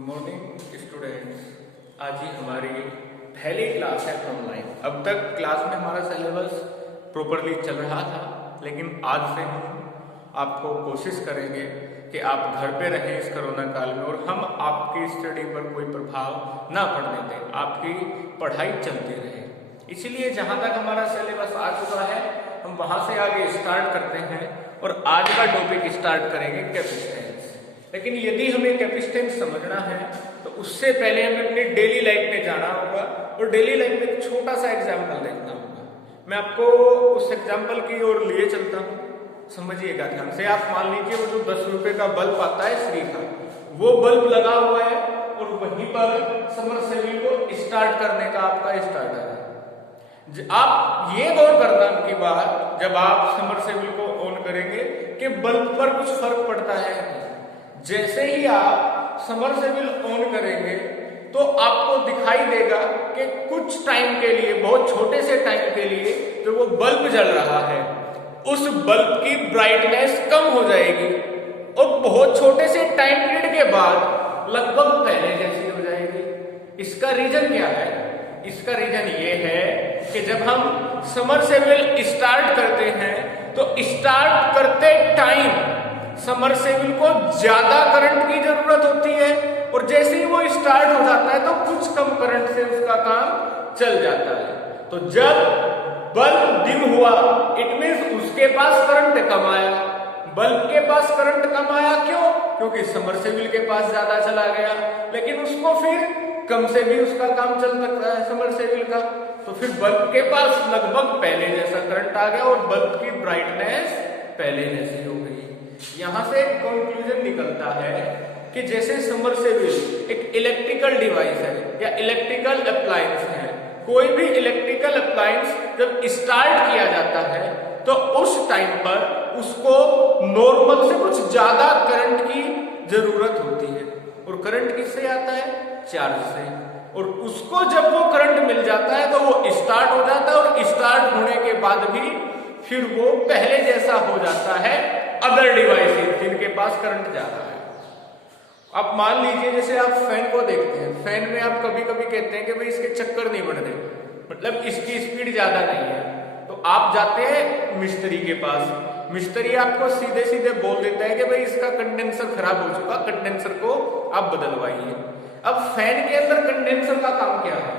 Good morning students. आज ही हमारी पहली क्लास है ऑनलाइन। अब तक क्लास में हमारा सिलेबस प्रॉपरली चल रहा था, लेकिन आज से हम आपको कोशिश करेंगे कि आप घर पे रहें इस कोरोना काल में और हम आपकी स्टडी पर कोई प्रभाव ना पड़ने दें, आपकी पढ़ाई चलती रहे। इसीलिए जहाँ तक हमारा सिलेबस आ चुका है हम वहाँ से आगे स्टार्ट करते हैं और आज का टॉपिक स्टार्ट करेंगे कैपेसिटेंस। लेकिन यदि हमें कैपेसिटेंस समझना है तो उससे पहले हमें अपनी डेली लाइफ में जाना होगा और डेली लाइफ में एक छोटा सा एग्जाम्पल देखना होगा। मैं आपको उस एग्जाम्पल की ओर लिए चलता हूँ, समझिएगा ध्यान से। आप मान लीजिए वो जो 10 रुपए का बल्ब आता है श्री का, वो बल्ब लगा हुआ है और वहीं पर समरसेबिल को स्टार्ट करने का आपका स्टार्टर है। आप ये गौर करना की बात, जब आप समरसेबिल को ऑन करेंगे कि बल्ब पर कुछ फर्क पड़ता है। जैसे ही आप समरसेबिल ऑन करेंगे तो आपको दिखाई देगा कि कुछ टाइम के लिए, बहुत छोटे से टाइम के लिए जो वो बल्ब जल रहा है उस बल्ब की ब्राइटनेस कम हो जाएगी और बहुत छोटे से टाइम पीरियड के बाद लगभग पहले जैसी हो जाएगी। इसका रीजन क्या है? इसका रीजन ये है कि जब हम समरसेबिल स्टार्ट करते हैं तो स्टार्ट करते टाइम समरसेबिल को ज्यादा करंट की जरूरत होती है और जैसे ही वो स्टार्ट हो जाता है तो कुछ कम करंट से उसका काम चल जाता है। तो जब बल्ब डिम हुआ इट मींस उसके पास करंट कम आया। बल्ब के पास करंट कम आया क्यों? क्योंकि समरसेबिल के पास ज्यादा चला गया, लेकिन उसको फिर कम से भी उसका काम चल सकता है समरसेबिल का। तो फिर बल्ब के पास लगभग पहले जैसा करंट आ गया और बल्ब की ब्राइटनेस पहले जैसी हो गई। यहां से एक कंक्लूजन निकलता है कि जैसे समरसेबिल एक इलेक्ट्रिकल डिवाइस है या इलेक्ट्रिकल अप्लायंस है, कोई भी इलेक्ट्रिकल अप्लायंस जब स्टार्ट किया जाता है तो उस टाइम पर उसको नॉर्मल से कुछ ज्यादा करंट की जरूरत होती है। और करंट किससे आता है? चार्ज से। और उसको जब वो करंट मिल जाता है तो वो स्टार्ट हो जाता है और स्टार्ट होने के बाद भी फिर वो पहले जैसा हो जाता है अदर डिवाइसेस जिनके पास करंट जा रहा है। आप मान लीजिए जैसे आप फैन को देखते हैं, फैन में आप कभी कभी कहते हैं कि भाई इसके चक्कर नहीं बढ़ रहे, मतलब इसकी स्पीड ज्यादा नहीं है, तो आप जाते हैं मिस्त्री के पास। मिस्त्री आपको सीधे सीधे बोल देता है कि भाई इसका कंडेंसर खराब हो चुका, कंडेंसर को आप बदलवाइए। अब फैन के अंदर कंडेंसर का काम क्या है?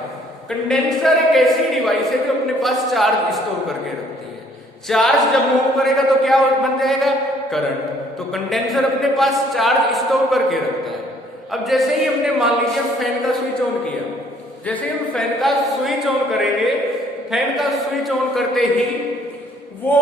कंडेंसर एक ऐसी डिवाइस है जो अपने पास चार्ज स्टोर करके रखती है। चार्ज जब मूव करेगा तो क्या बन जाएगा? करंट। तो कंडेंसर अपने पास चार्ज स्टोर करके रखता है। अब जैसे ही हमने मान लीजिए फैन का स्विच ऑन किया, जैसे ही हम फैन का स्विच ऑन करेंगे, फैन का स्विच ऑन करते ही वो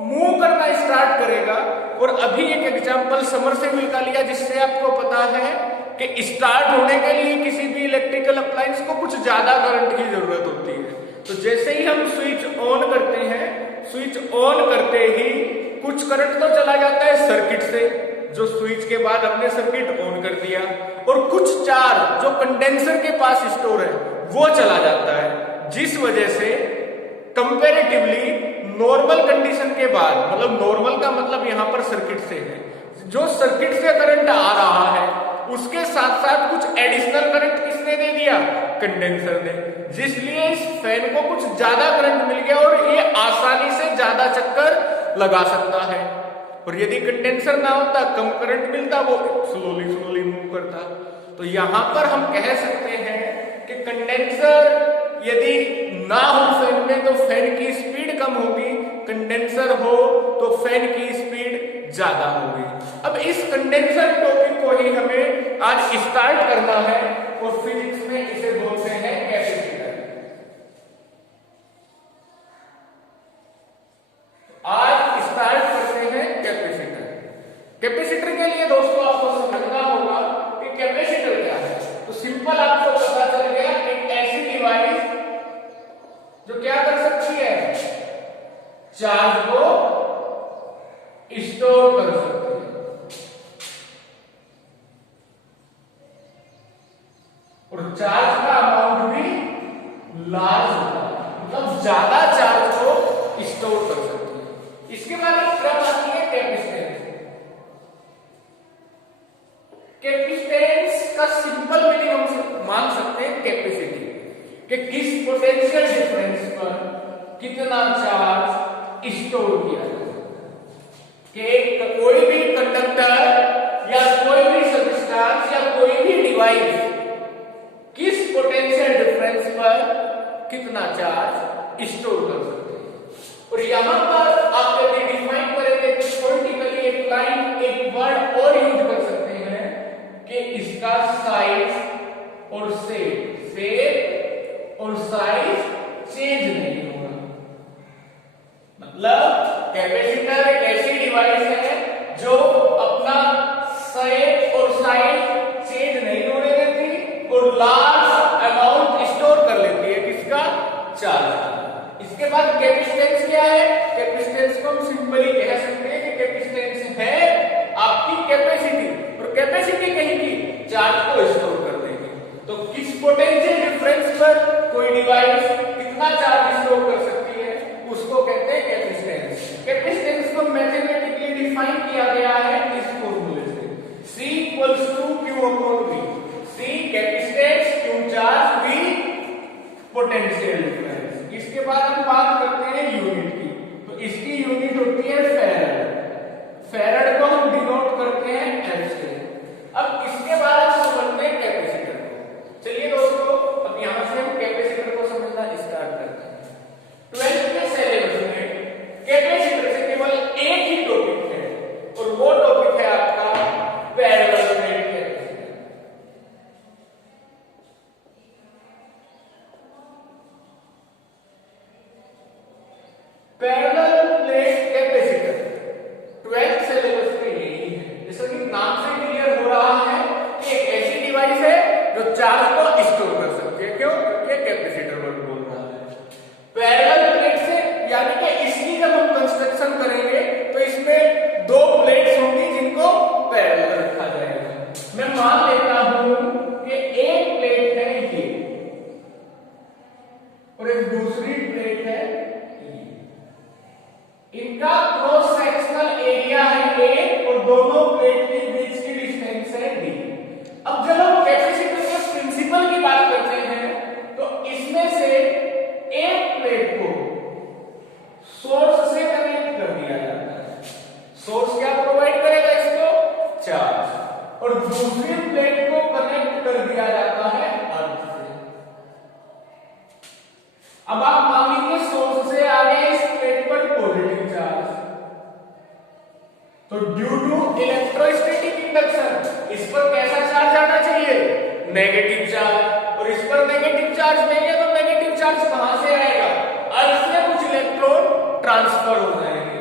मूव करना स्टार्ट करेगा। और अभी एक एग्जांपल समरसेबिल का लिया जिससे आपको पता है कि स्टार्ट होने के लिए किसी भी इलेक्ट्रिकल अप्लायंस को कुछ ज्यादा करंट की जरूरत होती है। तो जैसे ही हम स्विच ऑन करते हैं, स्विच ऑन करते ही कुछ करंट तो चला जाता है सर्किट से, जो स्विच के बाद हमने सर्किट ऑन कर दिया, और कुछ चार्ज जो कंडेंसर के पास स्टोर है वो चला जाता है, जिस वजह से कंपैरेटिवली नॉर्मल कंडीशन के बाद, मतलब नॉर्मल का मतलब यहां पर सर्किट से है, जो सर्किट से करंट आ रहा है उसके साथ साथ कुछ एडिशनल करंट किसने दे दिया? कंडेंसर ने, जिसलिए इस फैन को कुछ ज्यादा करंट मिल गया और ये आसानी से ज्यादा चक्कर लगा सकता है। और यदि कंडेंसर ना होता, कम करंट मिलता, वो स्लोली मूव करता। तो यहां पर हम कह सकते हैं कि कंडेंसर यदि ना हो फैन में तो फैन की स्पीड कम होगी, कंडेंसर हो तो फैन की स्पीड ज्यादा होगी। अब इस कंडेंसर टॉपिक को ही हमें आज स्टार्ट करना है और फिजिक्स में इसे बोलते हैं कैपेसिटर। आज स्टार्ट करते हैं कैपेसिटर। कैपेसिटर के लिए दोस्तों आपको समझना होगा कि कैपेसिटर क्या है। तो सिंपल आपको पता चल गया, एक ऐसी डिवाइस जो क्या कर सकती है? चार्ज को स्टोर कर सकती है और चार्ज का अमाउंट भी लार्ज होता है, मतलब ज्यादा चार्ज को स्टोर कर सकती है। इसके बाद एक टर्म आती है कैपेसिटेंस। कैपेसिटेंस इसका सिंपल मीनिंग हम मान सकते हैं कैपेसिटी, कि किस पोटेंशियल डिफरेंस पर कितना चार्ज स्टोर किया जा सकता है। कि कोई भी कंडक्टर या कोई भी सब्सटेंस या कोई भी डिवाइस किस पोटेंशियल डिफरेंस पर कितना चार्ज स्टोर कर सकते हैं। और यहां पर आप यदि डिफाइन करेंगे तो थ्योरेटिकली एक लाइन एक वर्ड और यूज कर सकते हैं कि इसका साइज और शेप और साइज चेंज नहीं होगा। मतलब कैपेसिटर एक ऐसी डिवाइस है जो अपना शेप और साइज चेंज नहीं होने देती और लार्ज अमाउंट स्टोर कर लेती है किसका, चार्ज। इसके बाद कैपेसिटेंस क्या है, कैपेसिटेंस को हम सिंपली कह सकते हैं कि कैपेसिटेंस है आपकी कैपेसिटी, और कैपेसिटी कहीं की चार्ज को स्टोर कर देगी। तो किस पोटेंशियल डिफरेंस पर कोई डिवाइस कितना चार्ज स्टोर कर सकती है उसको कहते हैं कैपेसिटेंस। कैपेसिटेंस को मैथमेटिकली डिफाइन किया गया है इस फॉर्मूले से, C = Q/V। C capacitance, Q charge, V potential difference. इसके बाद हम बात करते हैं यूनिट की, तो इसकी यूनिट होती है फैराड। फैराड को हम डिनोट करते हैं F से। अब इसके बाद हम समझते हैं कैपेसिटर को। चलिए दोस्तों, अब यहां से हम कैपेसिटर को समझना स्टार्ट करते हैं। 12th के सिलेबस में कैपेसिटर से केवल एक ही टॉपिक है और वो टॉपिक है आपका parallel plate capacitor. Parallel plate capacitor 12th syllabus में यही है। जैसा कि नाम से क्लियर हो रहा है कि एक ऐसी डिवाइस है जो चार्ज को स्टोर कर सकती है। क्यों? क्योंकि कैपेसिटर वर्ड बोल रहा है। पैरेलल प्लेट से यानी कि इसकी जब हम कंस्ट्रक्शन करेंगे तो इसमें दो प्लेट्स होंगी जिनको पैरेलल रखा जाएगा। मैं मान लेता हूं कि एक प्लेट है ये और एक दूसरी प्लेट है ये। इनका क्रॉस सेक्शनल एरिया है A और दोनों प्लेट के बीच की डिस्टेंस है D। अब जब हम कैपेसिटर के प्रिंसिपल की बात करते हैं तो इसमें से एक प्लेट को सोर्स से कनेक्ट कर दिया जाता है। सोर्स क्या प्रोवाइड करेगा इसको? चार्ज। और दूसरी प्लेट को कनेक्ट कर दिया जाता है अर्थ से। अब आप मान लीजिए सोर्स से आ गए इस प्लेट पर पॉजिटिव चार्ज, तो ड्यू टू इलेक्ट्रोस्टैटिक इंडक्शन इस पर कैसा चार्ज आना चाहिए? Negative charge. और इस पर नेगेटिव चार्ज देंगे तो नेगेटिव चार्ज कहां से आएगा? अर्थ से कुछ इलेक्ट्रॉन ट्रांसफर हो जाएंगे।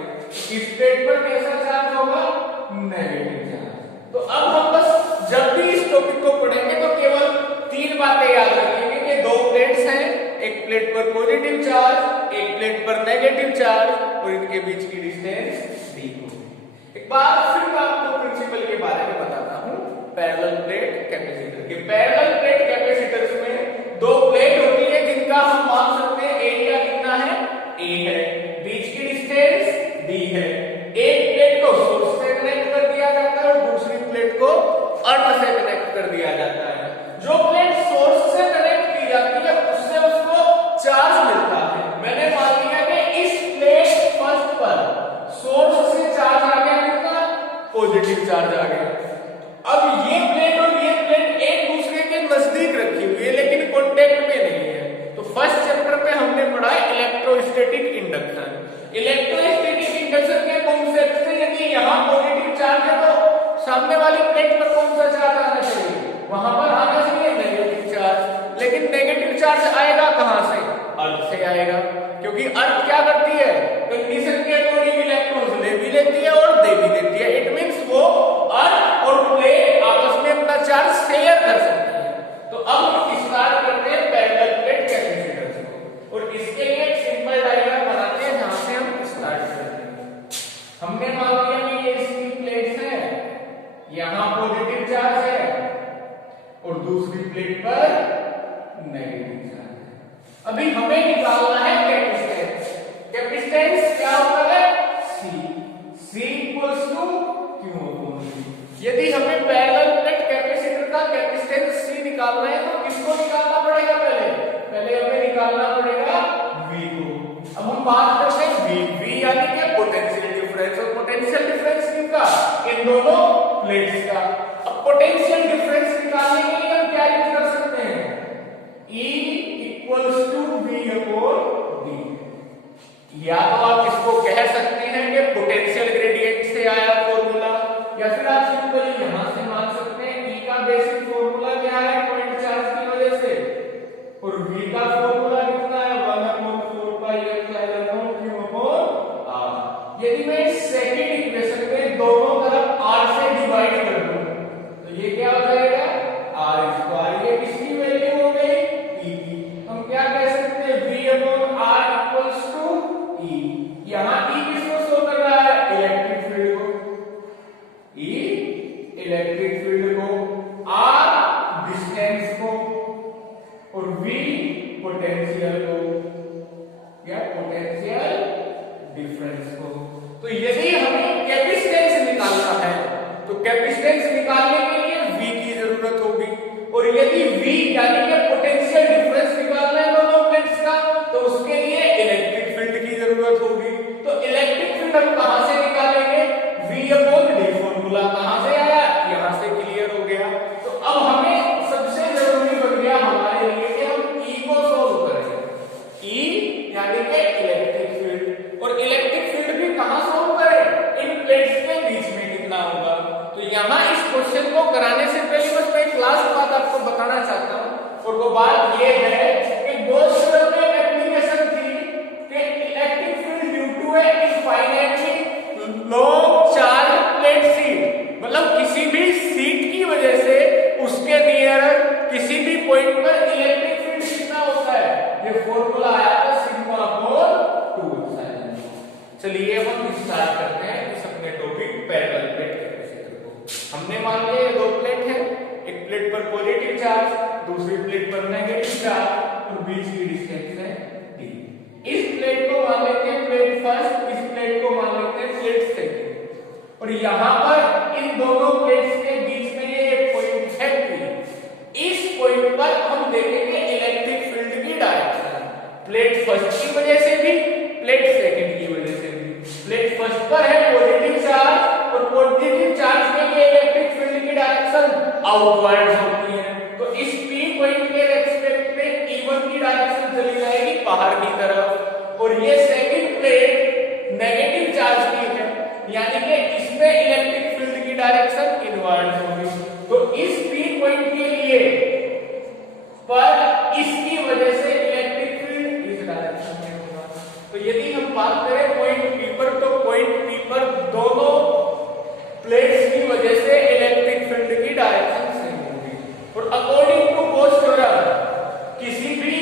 इस प्लेट पर कैसा चार्ज होगा? Negative charge. तो अब हम बस जब भी इस टॉपिक को पढ़ेंगे तो केवल तीन बातें याद रखेंगे कि दो प्लेट्स हैं, एक प्लेट पर पॉजिटिव चार्ज, एक प्लेट पर नेगेटिव चार्ज और इनके बीच की डिस्टेंस d होगी। एक बार फिर मैं आपको प्रिंसिपल के बारे में बताता हूं पैरेलल प्लेट कैपेसिटर के। पैरेलल प्लेट कैपेसिटर्स में दो प्लेट होती है जिनका हम मान सकते हैं एरिया कितना है? A है, बीच की डिस्टेंस d है। एक प्लेट को सोर्स से कनेक्ट कर दिया जाता है और दूसरी प्लेट को अर्थ से कनेक्ट कर दिया जाता है। जो प्लेट सोर्स से कनेक्ट की जाती है उससे उसको चार्ज मिलता है। मैंने मान लिया कि इस प्लेट फर्स्ट पर सोर्स से चार्ज आ गया कितना? पॉजिटिव चार्ज आ गया। अब ये प्लेट और ये प्लेट एक दूसरे के नजदीक रखी हुई है लेकिन कांटेक्ट में नहीं है। तो फर्स्ट चैप्टर में हमने पढ़ा इलेक्ट्रोस्टैटिक इंडक्शन। इलेक्ट्रोस्टैटिक इंडक्शन के कॉन्सेप्ट से यदि यहां पॉजिटिव चार्ज है तो सामने वाली प्लेट पर कौन सा चार्ज आना चाहिए? वहां पर आना चाहिए नेगेटिव चार्ज। लेकिन नेगेटिव चार्ज आएगा कहां से? अर्थ से आएगा, क्योंकि अर्थ क्या करती है? कंडीशन के अकॉर्डिंग इलेक्ट्रॉन्स ले भी लेती है और दे भी देती है। इट मींस वो अर्थ और प्लेट आपस में अपना चार्ज शेयर कर सकती है। तो अब हम स्टार्ट करते हैं पैरेलल प्लेट कैपेसिटर्स को और इसके लिए एक सिंपल डायग्राम बनाते हैं जहां से हम स्टार्ट करते हैं। हमने मान लिया कि ये इसकी प्लेट्स है, यहां पॉजिटिव चार्ज है और दूसरी प्लेट पर नेगेटिव चार्ज है। अभी हमें निकालना है कैपेसिटेंस। कैपेसिटेंस क्या होता है? C = Q/V। यदि हमें पैरेलल प्लेट कैपेसिटर का कैपेसिटेंस डिफरेंस सी निकालना है तो किसको निकालना पड़ेगा? पहले हमें निकालना पड़ेगा v को। अब हम बात करते हैं v यानी कि पोटेंशियल डिफरेंस, और पोटेंशियल डिफरेंस किसका? इन दोनों प्लेट्स का। अब पोटेंशियल डिफरेंस निकालने के लिए हम क्या यूज कर सकते हैं? E equals to v upon d। या तो आप इसको कह सकते हैं कि पोटेंशियल ग्रेडियंट से आया फॉर्मूला, या फिर आप सिंपली यहां से मान सकते हैं E का बेसिक फॉर्मूला क्या है? पॉइंट चार्ज की वजह से, और V का फॉर्मूला कितना है? 1/4 pi epsilon not Q upon R। यदि मैं इस सेकंड इक्वेशन में दोनों तरफ R से डिवाइड कर दूं तो ये क्या हो जाएगा? R²। ये किसकी वैल्यू हो गई? E की। हम क्या कह सकते हैं? V upon R equals to E। यहां E किसको शो कर रहा है? इलेक्ट्रिक फील्ड को। E इलेक्ट्रिक फील्ड को, R डिस्टेंस को, और V पोटेंशियल को या पोटेंशियल डिफरेंस को। तो यदि हमें कैपेसिटेंस निकालना है तो कैपेसिटेंस निकालने के लिए V की जरूरत होगी, और यदि V यानी कि पोटेंशियल डिफरेंस निकालना है दोनों प्लेट्स का तो उसके लिए इलेक्ट्रिक फील्ड की जरूरत होगी। तो इलेक्ट्रिक फील्ड हम कहां से निकालेंगे? V अपॉन d फॉर्मूला कहां से आया? यहां से क्लियर हो गया। तो अब हमें सबसे जरूरी बन गया हमारे लिए कि हम E को सोल्व करें। E यानी कि इलेक्ट्रिक फील्ड, और इलेक्ट्रिक फील्ड भी कहां सोल्व करें? इन प्लेट्स के बीच में कितना होगा। तो यहां इस क्वेश्चन को कराने से पहले बस मैं क्लास बात आपको बताना चाहता हूं, और वो बात ये है कि गॉस थ्योरम में एप्लीकेशन थी कि electric field due to a infinitely long charge plate sheet, मतलब किसी भी सीट की वजह से उसके नियर किसी भी पॉइंट पर इलेक्ट्रिक फील्ड कितना होता है? ये फॉर्मूला आया था सिग्मा अपॉन 2 एप्सिलॉन। चलिए अब हम स्टार्ट करते हैं इस अपने टॉपिक पैरेलल प्लेट कैपेसिटर को। हमने मान लिया दो प्लेट है, एक प्लेट पर पॉजिटिव चार्ज, दूसरी प्लेट पर नेगेटिव चार्ज, और बीच की डिस्टेंस है d। इस प्लेट को मान लेते हैं प्लेट फर्स्ट, इस प्लेट को मान लेते हैं प्लेट सेकंड, और यहां पर इन दोनों प्लेट्स के बीच में ये एक पॉइंट है P। इस पॉइंट पर हम देखेंगे इलेक्ट्रिक फील्ड की डायरेक्शन, प्लेट फर्स्ट की वजह से भी, प्लेट सेकंड की वजह से भी। प्लेट फर्स्ट पर है पॉजिटिव चार्ज, और पॉजिटिव चार्ज के लिए इलेक्ट्रिक फील्ड की डायरेक्शन आउटवर्ड होती है। तो इस P पॉइंट के रेस्पेक्ट में E1 की डायरेक्शन चली जाएगी बाहर की तरफ, और ये सेकंड प्लेट नेगेटिव चार्ज की है, यानी कि इसमें इलेक्ट्रिक फील्ड की डायरेक्शन इनवर्ड होगी। तो इस P पॉइंट के लिए पर इसकी वजह से इलेक्ट्रिक फील्ड इस डायरेक्शन में होगा। तो यदि हम बात करें पॉइंट P पर, तो पॉइंट P पर दोनों प्लेट्स की वजह से इलेक्ट्रिक फील्ड की डायरेक्शन सेम होगी, और अकॉर्डिंग टू गॉस थ्योरम किसी भी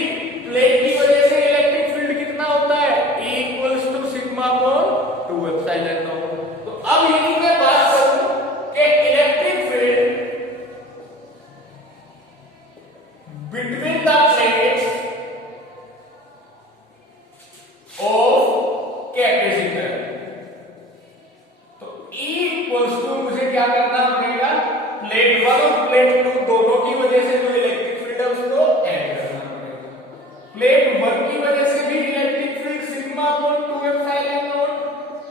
प्लेट की वजह से इलेक्ट्रिक फील्ड कितना होता है? E equals to sigma upon 2 epsilon nought. तो अब यदि मैं बात करूं कि electric field between the plates of capacitor, तो E इक्वल्स टू मुझे क्या करना पड़ेगा? प्लेट 1 और प्लेट 2 दोनों की वजह से जो इलेक्ट्रिक फील्ड है उसको ऐड करना पड़ेगा। प्लेट 1 की वजह से भी electric field sigma upon 2 epsilon not,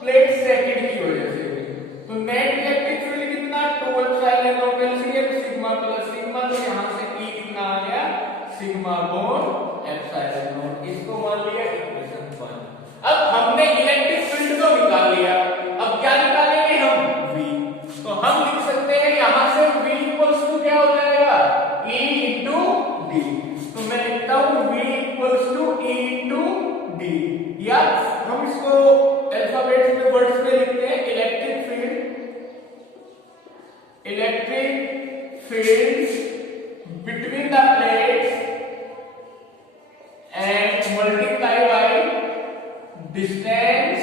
plate second की वजह से भी। तो नेट इलेक्ट्रिक फील्ड कितना? 2 epsilon not LCM sigma plus sigma, तो यहां से E कितना आ गया? Sigma upon epsilon not. इसको मान लिया इक्वेशन 1। अब हमने इलेक्ट्रिक फील्ड को निकाल लिया, अब क्या निकालेंगे हम? V। तो हम लिख सकते हैं यहां से V इक्वल्स टू क्या हो जाएगा? E into D। तो मैं लिखता हूं V equals to E into D, या हम इसको अल्फाबेट्स में वर्ड्स में लिखते हैं electric field between the plates and multiply by distance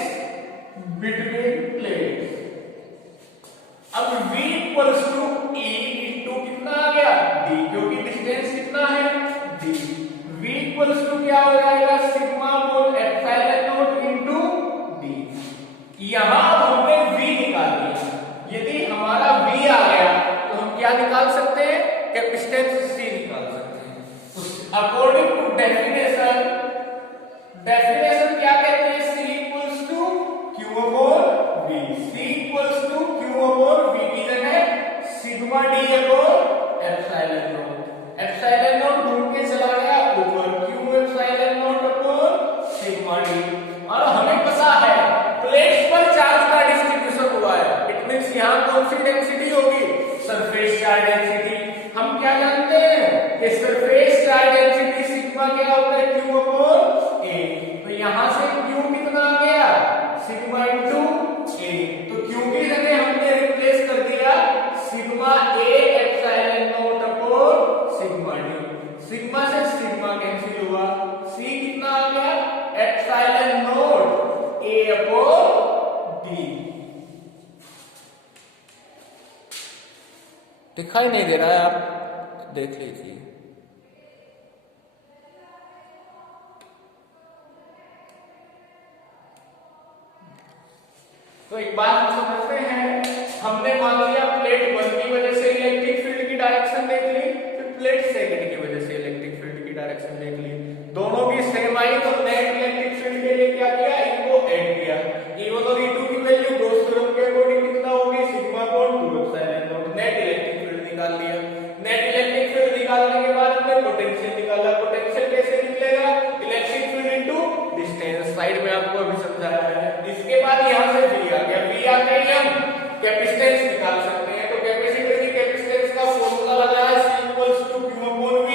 between plates. अब V equals to E into कितना आ गया? D, क्योंकि डिस्टेंस कितना है? D। V इक्वल्स टू क्या हो जाएगा? Sigma upon epsilon not into D। यहां हमने V निकाल लिया। यदि हमारा V आ गया तो हम क्या निकाल सकते हैं? कैपेसिटेंस C निकाल सकते हैं। अकॉर्डिंग टू डेफिनेशन क्या कहते हैं? C equals to Q upon V। C equals to Q upon V की जगह sigma D upon epsilon nought. Epsilon nought घूम के चला गया ऊपर, Q epsilon nought upon sigma D। और हमें पता है प्लेट्स पर चार्ज का डिस्ट्रीब्यूशन हुआ है, इट मींस यहां कौन सी डेंसिटी होगी? Surface charge density. हम क्या जानते हैं कि सरफेस चार्ज डेंसिटी सिग्मा क्या होता है? Q upon A। तो यहां से Q कितना आ गया? Sigma into A। तो Q की जगह हमने रिप्लेस कर दिया sigma A epsilon nought upon sigma D। Sigma से सिग्मा कैंसिल हुआ, C कितना आ गया? Epsilon nought A upon D। दिखाई नहीं दे रहा है, आप देख लीजिए। तो एक बात हम समझते हैं, हमने मान लिया प्लेट 1 की वजह से इलेक्ट्रिक फील्ड की डायरेक्शन देख ली, फिर प्लेट 2 की वजह से इलेक्ट्रिक फील्ड की डायरेक्शन देख ली, दोनों की सेम आई तो नेट इलेक्ट्रिक फील्ड के लिए क्या किया? इनको ऐड किया। E1 और E2 की वैल्यू गॉस थ्योरम के अकॉर्डिंग कितना होगी? Sigma upon 2 epsilon not. Net electric field निकाल लिया। नेट इलेक्ट्रिक फील्ड निकालने के बाद हमने पोटेंशियल निकाला। पोटेंशियल कैसे निकलेगा? Electric field into distance. Side में आपको अभी समझाया है। इसके बाद यहां से V आ गया। V आते ही हम कैपेसिटेंस निकाल सकते हैं। तो कैपेसिटर की कैपेसिटेंस का फॉर्मूला लगाया C equals to Q upon V।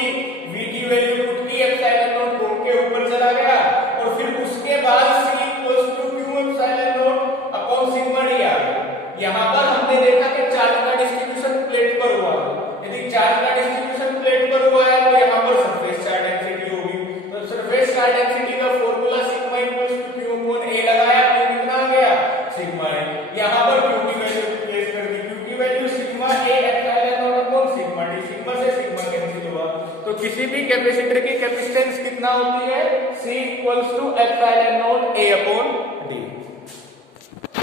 V की वैल्यू पुट की, एप्सिलॉन नॉट घूम के ऊपर चला गया, और फिर उसके बाद C equals to Q epsilon nought upon sigma D आ गया। यहां पर हमने देखा कि चार्ज का डिस्ट्रीब्यूशन प्लेट पर हुआ है। यदि चार्ज का डिस्ट्रीब्यूशन प्लेट पर हुआ है तो यहां पर सरफेस चार्ज डेंसिटी होगी। तो सरफेस चार्ज डेंसिटी का formula sigma equals to Q upon A लगाया, Q कितना आ गया? Sigma A। यहां पर Q की वैल्यू रिप्लेस कर दी। Q की value sigma A epsilon nought upon sigma D। Sigma से सिग्मा कैंसिल हुआ। तो किसी भी कैपेसिटर की कैपेसिटेंस कितना होती है? C equals to epsilon nought A upon D।